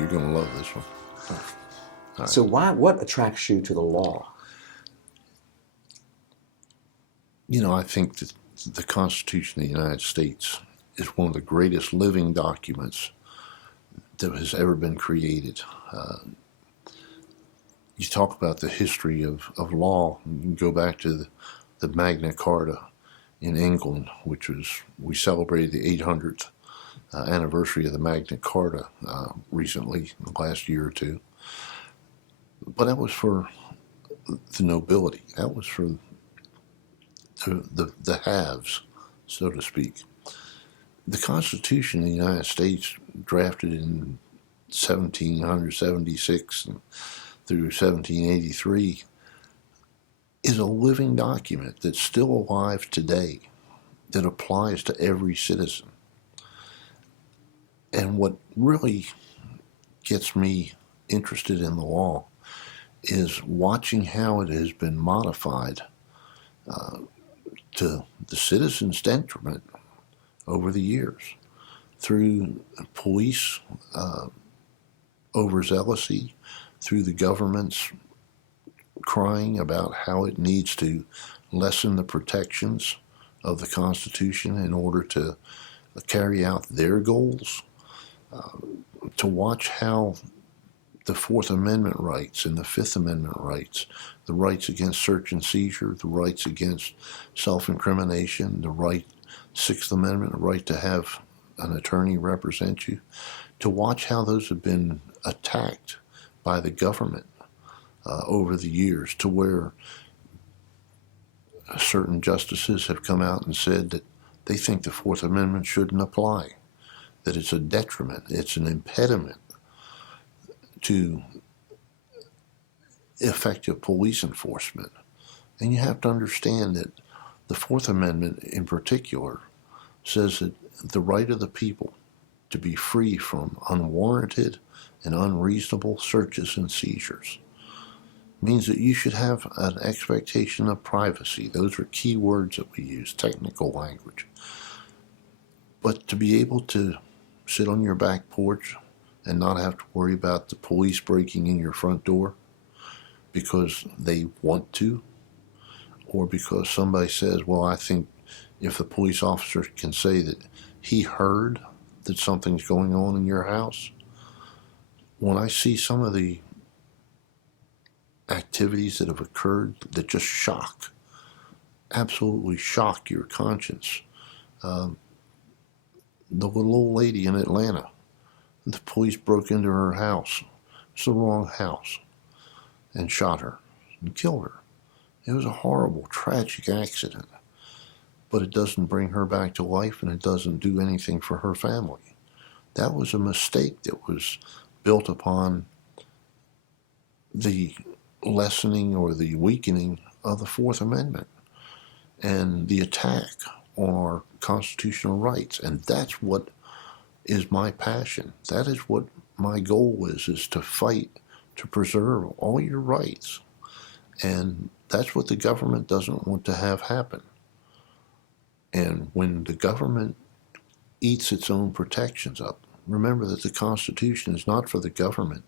You're going to love this one. All right. So what attracts you to the law? I think that the Constitution of the United States is one of the greatest living documents that has ever been created. You talk about the history of law, you can go back to the Magna Carta in England, we celebrated the 800th anniversary of the Magna Carta recently, the last year or two. But that was for the nobility. That was for the haves, so to speak. The Constitution of the United States, drafted in 1776 through 1783, is a living document that's still alive today, that applies to every citizen. And what really gets me interested in the law is watching how it has been modified to the citizen's detriment over the years through police overzealousy, through the government's crying about how it needs to lessen the protections of the Constitution in order to carry out their goals, to watch how the Fourth Amendment rights and the Fifth Amendment rights, the rights against search and seizure, the rights against self-incrimination, the Sixth Amendment, the right to have an attorney represent you, to watch how those have been attacked by the government over the years, to where certain justices have come out and said that they think the Fourth Amendment shouldn't apply, that it's a detriment, it's an impediment to effective police enforcement. And you have to understand that the Fourth Amendment in particular says that the right of the people to be free from unwarranted and unreasonable searches and seizures means that you should have an expectation of privacy. Those are key words that we use, technical language. But to be able to sit on your back porch and not have to worry about the police breaking in your front door because they want to, or because somebody says, well, I think if the police officer can say that he heard that something's going on in your house. When I see some of the activities that have occurred that just absolutely shock your conscience. The little old lady in Atlanta, the police broke into her house. It's the wrong house, and shot her and killed her. It was a horrible, tragic accident, but it doesn't bring her back to life, and it doesn't do anything for her family. That was a mistake that was built upon the lessening or the weakening of the Fourth Amendment and the attack on our constitutional rights. And that's what is my passion. That is what my goal is to fight to preserve all your rights. And that's what the government doesn't want to have happen. And when the government eats its own protections up, remember that the Constitution is not for the government.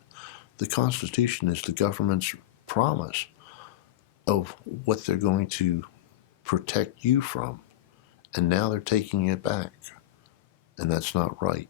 The Constitution is the government's promise of what they're going to protect you from. And now they're taking it back. And that's not right.